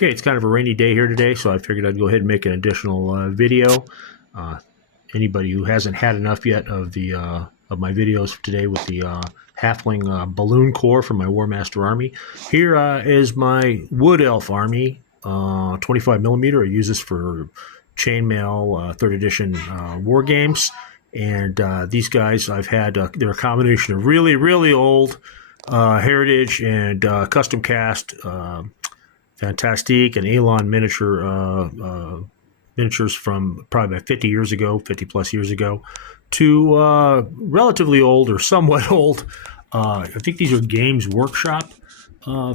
Okay, it's kind of a rainy day here today, so I figured I'd go ahead and make an additional video. Uh, Anybody who hasn't had enough yet of the of my videos for today with the halfling balloon core from my War Master army, here is my Wood Elf army, 25 millimeter. I use this for Chainmail 3rd edition war games, and these guys I've had they're a combination of really old heritage and custom cast. Fantastique and Elan miniatures from probably about 50 years ago, 50 plus years ago, to relatively old or somewhat old. I think these are Games Workshop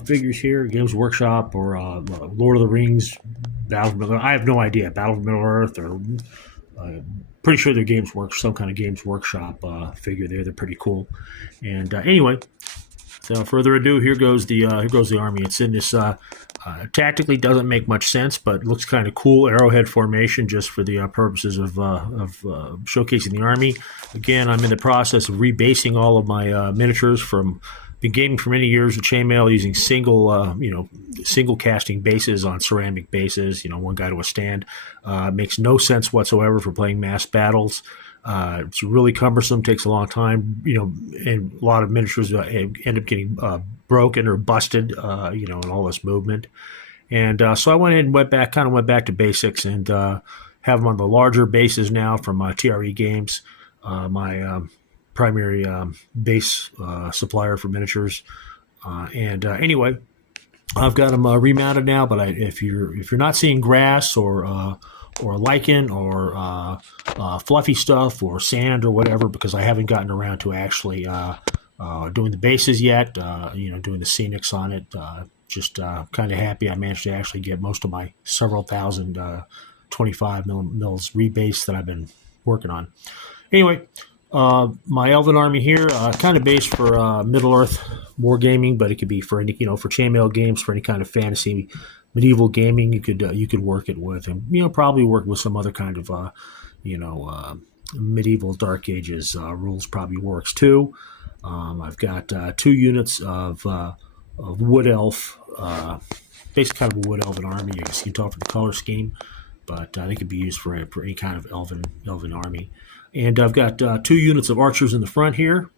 figures here. Games Workshop or Lord of the Rings, Battle of Middle-earth. I have no idea. Battle of Middle-earth or pretty sure they're some kind of Games Workshop figure there. They're pretty cool. And anyway, without further ado, here goes the army. It's in this tactically doesn't make much sense, but looks kind of cool arrowhead formation just for the purposes of showcasing the army. Again, I'm in the process of rebasing all of my miniatures been gaming for many years with Chainmail using single casting bases on ceramic bases. One guy to a stand. Makes no sense whatsoever for playing mass battles. It's really cumbersome, takes a long time, and a lot of miniatures end up getting broken or busted, and all this movement. And so I went ahead and went back to basics and have them on the larger bases now from TRE Games, my primary base supplier for miniatures. Anyway, I've got them remounted now. But if you're not seeing grass or lichen or fluffy stuff or sand or whatever, because I haven't gotten around to actually doing the bases yet, doing the scenics on it. Just kind of happy I managed to actually get most of my several thousand 25 mils rebase that I've been working on. Anyway, my Elven army here, kind of based for Middle-earth wargaming, but it could be for any, for chainmail games, for any kind of fantasy medieval gaming. You could work it with, and probably work with some other kind of medieval Dark Ages rules. Probably works too. I've got 2 units of Wood Elf, basically kind of a Wood Elven army. You can tell from the color scheme, but they could be used for any kind of Elven army. And I've got 2 units of archers in the front here.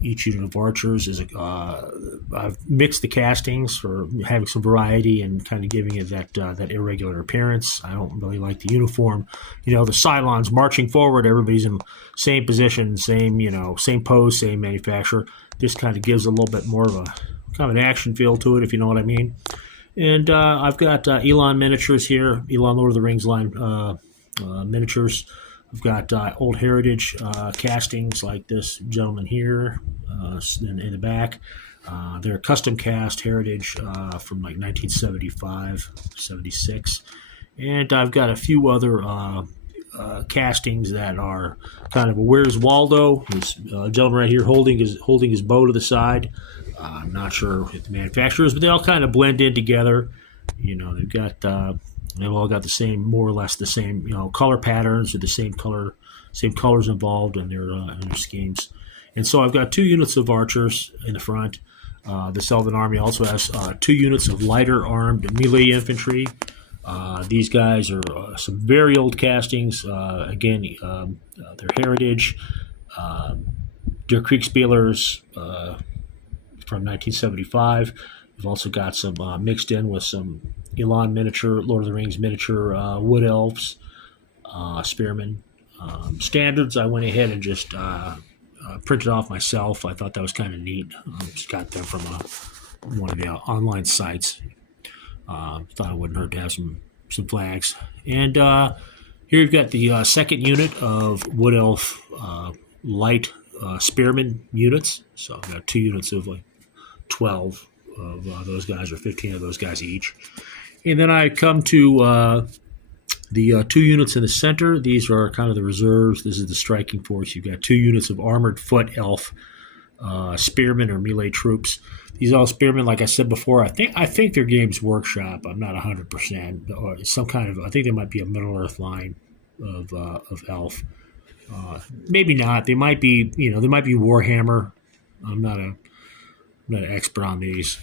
Each unit of archers is I've mixed the castings for having some variety and kind of giving it that irregular appearance. I don't really like the uniform. The Cylons marching forward, everybody's in same position, same pose, same manufacturer. This kind of gives a little bit more of a kind of an action feel to it, if you know what I mean. And I've got Elan miniatures here, Elan Lord of the Rings line miniatures. I've got old heritage castings like this gentleman here in the back. They're custom cast heritage from like 1975, 76. And I've got a few other castings that are kind of a Where's Waldo. This gentleman right here holding his bow to the side. I'm not sure if the manufacturers, but they all kind of blend in together. They've got... They've all got the same, more or less the same, color patterns or the same colors involved in their schemes. And so I've got 2 units of archers in the front. This Elven army also has 2 units of lighter armed melee infantry. These guys are some very old castings. Again, their heritage. Deer Creek Spielers from 1975. We've also got some mixed in with some Elan miniature, Lord of the Rings miniature, Wood Elves, spearmen. Standards, I went ahead and just printed off myself. I thought that was kind of neat. Just got them from one of the online sites. Thought it wouldn't hurt to have some flags. And here you've got the second unit of Wood Elf light spearmen units. So I've got 2 units of like 12 of those guys, or 15 of those guys each. And then I come to the 2 units in the center. These are kind of the reserves. This is the striking force. You've got 2 units of armored foot elf spearmen or melee troops. These are all spearmen, like I said before. I think they're Games Workshop. I'm not 100%. Or some kind of, I think they might be a Middle-earth line of elf. Maybe not. They might be, they might be Warhammer. I'm not an expert on these.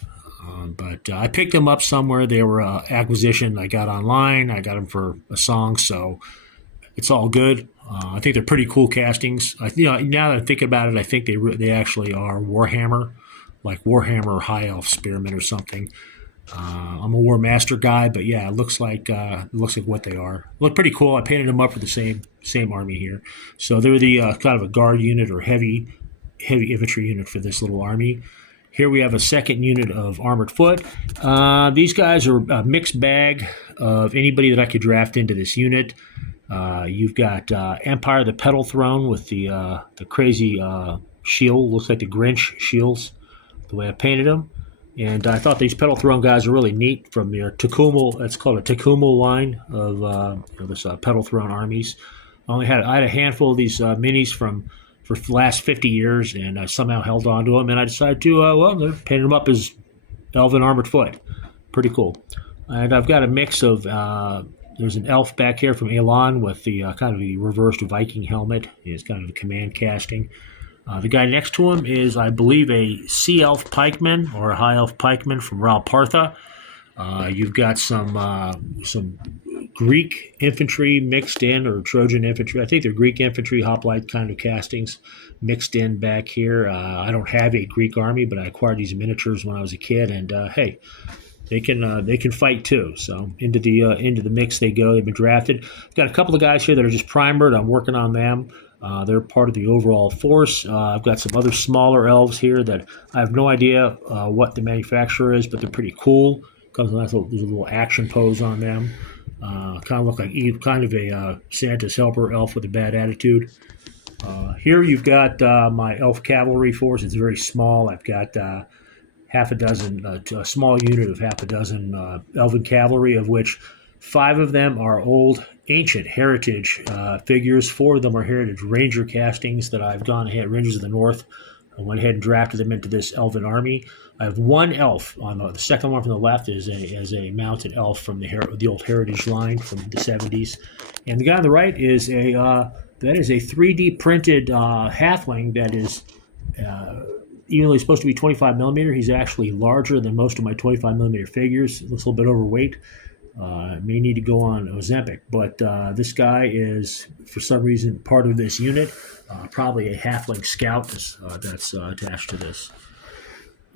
But I picked them up somewhere. They were acquisition I got online. I got them for a song, so it's all good. I think they're pretty cool castings. Now that I think about it, I think they actually are Warhammer, like Warhammer High Elf spearmen or something. I'm a War Master guy, but yeah, it looks like what they are. Look pretty cool. I painted them up for the same army here. So they're the kind of a guard unit or heavy infantry unit for this little army. Here we have a second unit of armored foot. These guys are a mixed bag of anybody that I could draft into this unit. You've got Empire the Petal Throne with the crazy shield. Looks like the Grinch shields, the way I painted them. And I thought these Petal Throne guys are really neat from their Tecumseh. It's called a Tecumseh line of this Petal Throne armies. I had a handful of these minis for the last 50 years, and I somehow held on to them. And I decided to paint them up as Elven armored foot. Pretty cool. And I've got a mix of. There's an elf back here from Elan with the kind of the reversed Viking helmet. It's kind of a command casting. The guy next to him is, I believe, a Sea Elf pikeman or a High Elf pikeman from Ral Partha. You've got some Greek infantry mixed in, or Trojan infantry. I think they're Greek infantry, hoplite kind of castings mixed in back here. I don't have a Greek army, but I acquired these miniatures when I was a kid, and hey, they can fight too. So into the mix they go. They've been drafted. I've got a couple of guys here that are just primered. I'm working on them. They're part of the overall force. I've got some other smaller elves here that I have no idea what the manufacturer is, but they're pretty cool. Comes with there's a little action pose on them. Kind of look like kind of a Santa's helper elf with a bad attitude. Here you've got my elf cavalry force. It's very small. I've got half a dozen, a small unit of half a dozen elven cavalry, of which 5 of them are old, ancient heritage figures. 4 of them are heritage ranger castings that I've gone ahead, Rangers of the North. I went ahead and drafted them into this elven army. I have 1 elf on the second one from the left is a mounted elf from the old heritage line from the 70s, and the guy on the right is a 3D printed halfling that is. Even though he's supposed to be 25 millimeter, he's actually larger than most of my 25 millimeter figures. Looks a little bit overweight. May need to go on Ozempic, but this guy is, for some reason, part of this unit. Probably a halfling scout that's attached to this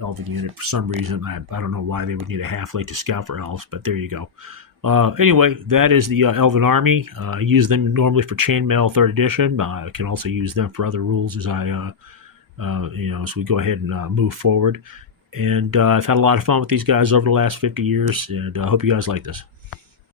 elven unit for some reason. I don't know why they would need a halfling to scout for elves, but there you go. Anyway, that is the Elven Army. I use them normally for Chainmail 3rd edition. I can also use them for other rules as as we go ahead and move forward. And I've had a lot of fun with these guys over the last 50 years, and I hope you guys like this.